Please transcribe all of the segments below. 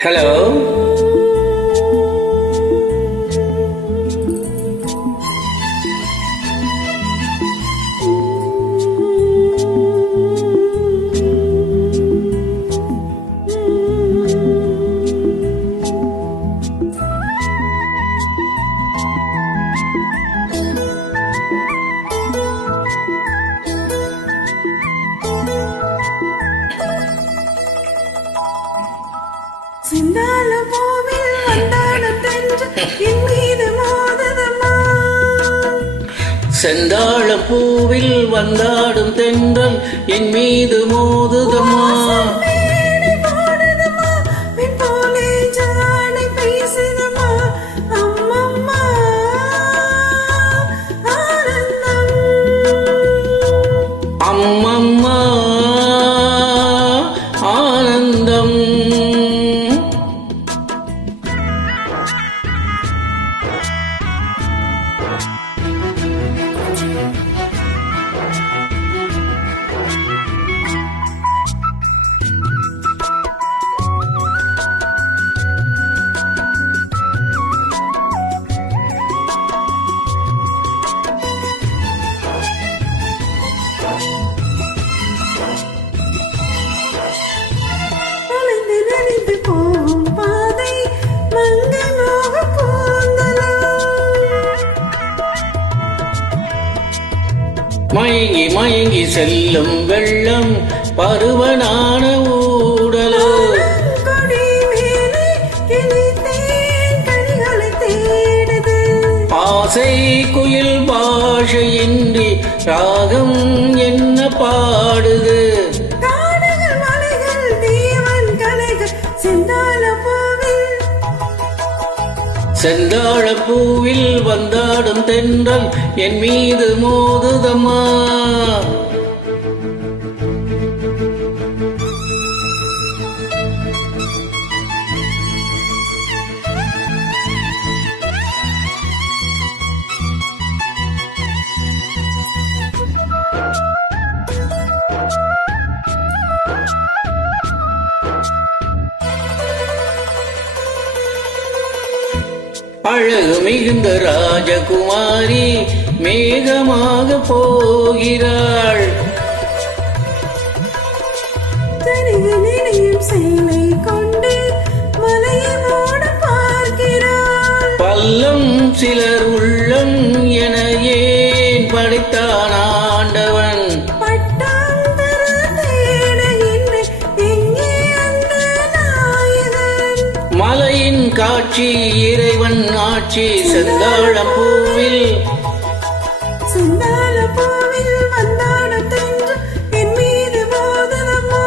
Hello. செந்தாழ பூவில் வந்தாடும் தென்று என் மீது மோதுதம்மா. செந்தாழ பூவில் வந்தாடும் தென்றல் என் மீது மோதுதம்மா. அம்மம்மா ஆனந்தம். மயங்கி மயங்கி செல்லும் வெள்ளம் பருவனான ஊடலோ. ஆசை குயில் பாஷையின்றி ராகம் என்ன பாடுது. செந்தாழ பூவில் வந்தாடும் தென்றல் என் மீது மோதுதம்மா. அழகு மிகுந்த ராஜகுமாரி மேகமாக போகிறாள். பல்லம் சிலர் உள்ளம் என ஏன் படைத்தான் ஆண்டவன். மலையின் காட்சி இறைவன் ஆட்சி. செந்தாழ பூவில் வந்தாடும் தென்று என் மீது மோதுதம்மா.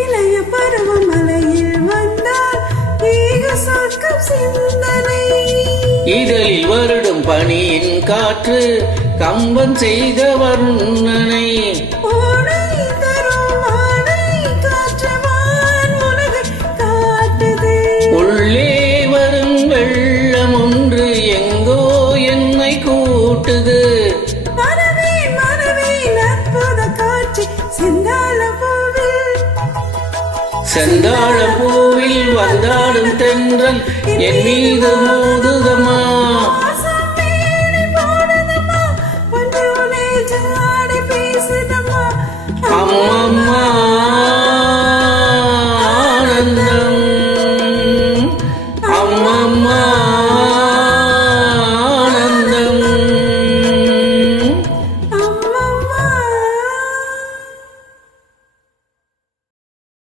இளைய பருவம் மலையில் வந்தால் ஏக சொர்க்கம் சிந்தனை. இதழில் வருடும் பனியின் காற்று கம்பன் செய்த வர்ணனை. உள்ளே வரும் வெள்ளம் ஒன்று எங்கோ என்னை கூட்டுது. செந்தாழ பூவில் வந்தாடும் தென்றல் என் மீது மோதுதம்மா.